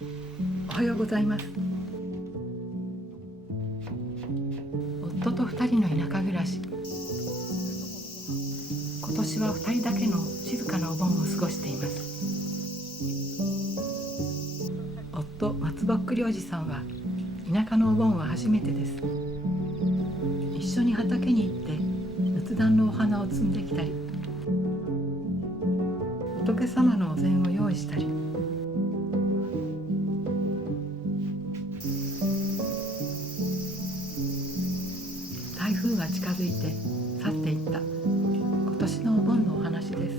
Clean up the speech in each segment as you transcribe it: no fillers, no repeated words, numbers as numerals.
おはようございます。夫と2人の田舎暮らし。今年は2人だけの静かなお盆を過ごしています。夫松ぼっくりおじさんは田舎のお盆は初めてです。一緒に畑に行って仏壇のお花を摘んできたり、仏様のお膳を用意したり、台風が近づいて去っていった今年のお盆のお話です。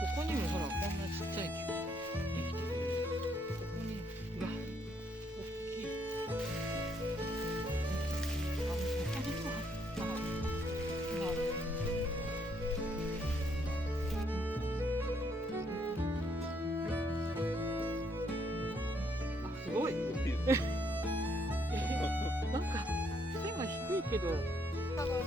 ここにもほらこんなちっちゃい木ができてる。ここにうわ大きい。あ、ここにもあった。あ、すごい。なんか背が低いけど。なんと。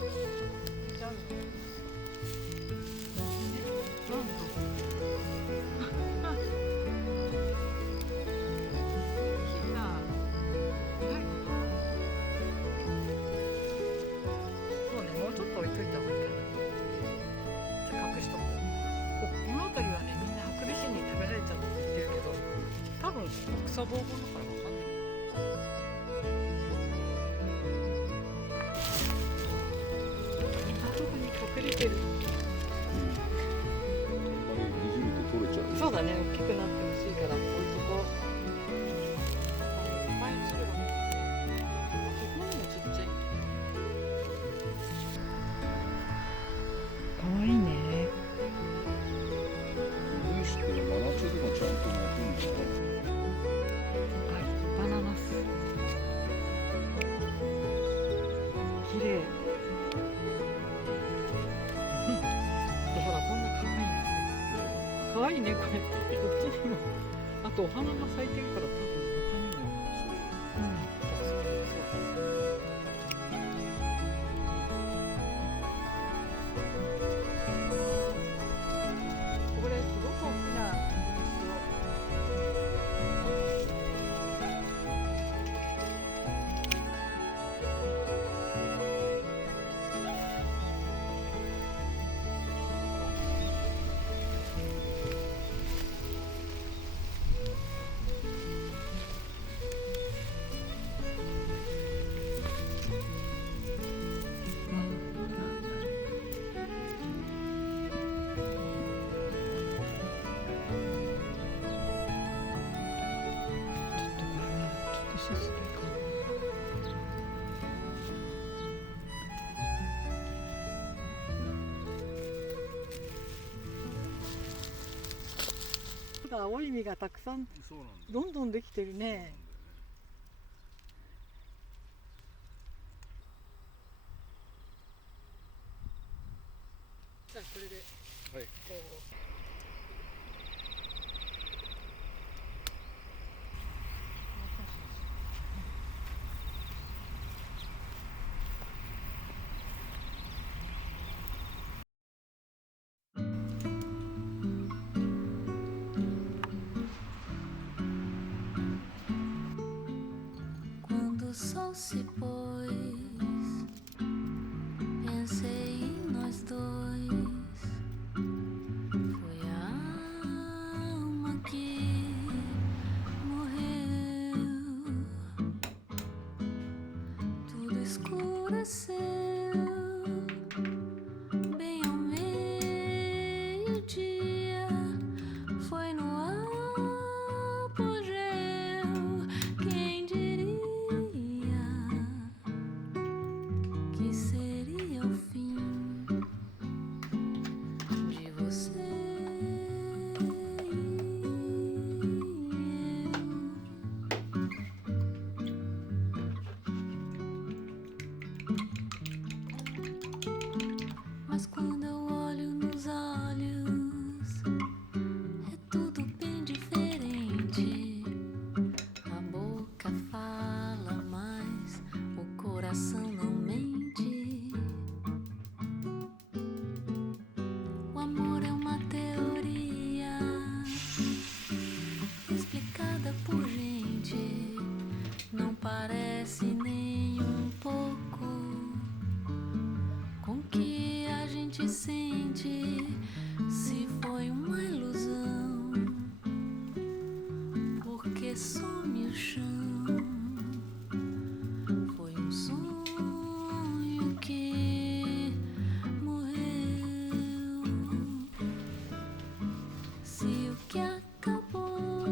ちょっと置いといた方がいいかな。じゃあ隠しとこう。この辺りはね、みんなハクビシンに食べられちゃったって言ってるけど、多分草ぼうぼうだからわかんない。今どこに隠れてる。あんまり握ると取れちゃう。そうだね、大きくなってほしいから置いとこう。いっぱい種類が。ここにもちっちゃい。かわいいね。ムースって真夏でもちゃんと鳴くんですか？はい、バナナス。綺麗。で、ほら、こんな可愛いの。可愛いね、これ。こっちにも。あと、お花が咲いてるから、多分他にも。そうそうそう。これすごく大きな青い実がたくさんそうなんだ。どんどんできてるね。じゃあこれではい。こう。Quando o sol se pôs, pensei em nós dois. Foi a alma que morreu. Tudo escureceu, bem ao meio-dia. Foi no apogeu. Quem diria que seria o fim de você e eu. Mas quando eu olho nos olhos, é tudo bem diferente. A boca fala, mas o coração não mente. O amor é uma teoria explicada por gente. Não parece nem um pouco com o que a gente sente. Se foi uma ilusão, porque some o chão. Foi um sonho que morreu. Se o que acabou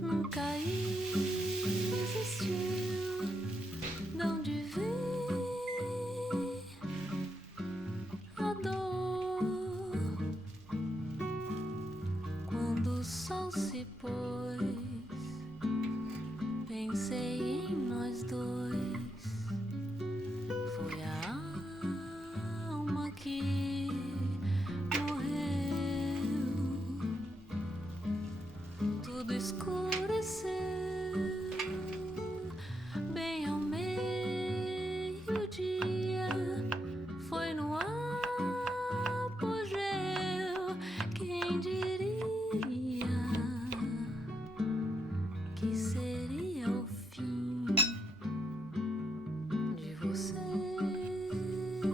nunca existiu, de onde vem a dor? Quando o sol se pôs, pensei em nós dois. Foi a alma que morreu. Tudo escureceu, bem ao meio-dia. Foi no apogeu. Quem diria que seria o fim de você e eu.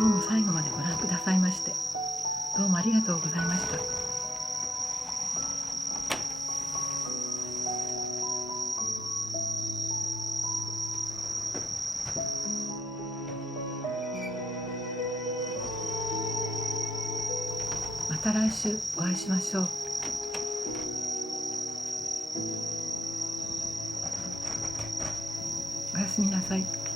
今日も最後までご覧くださいましてどうもありがとうございました。また来週お会いしましょう。おやすみなさい。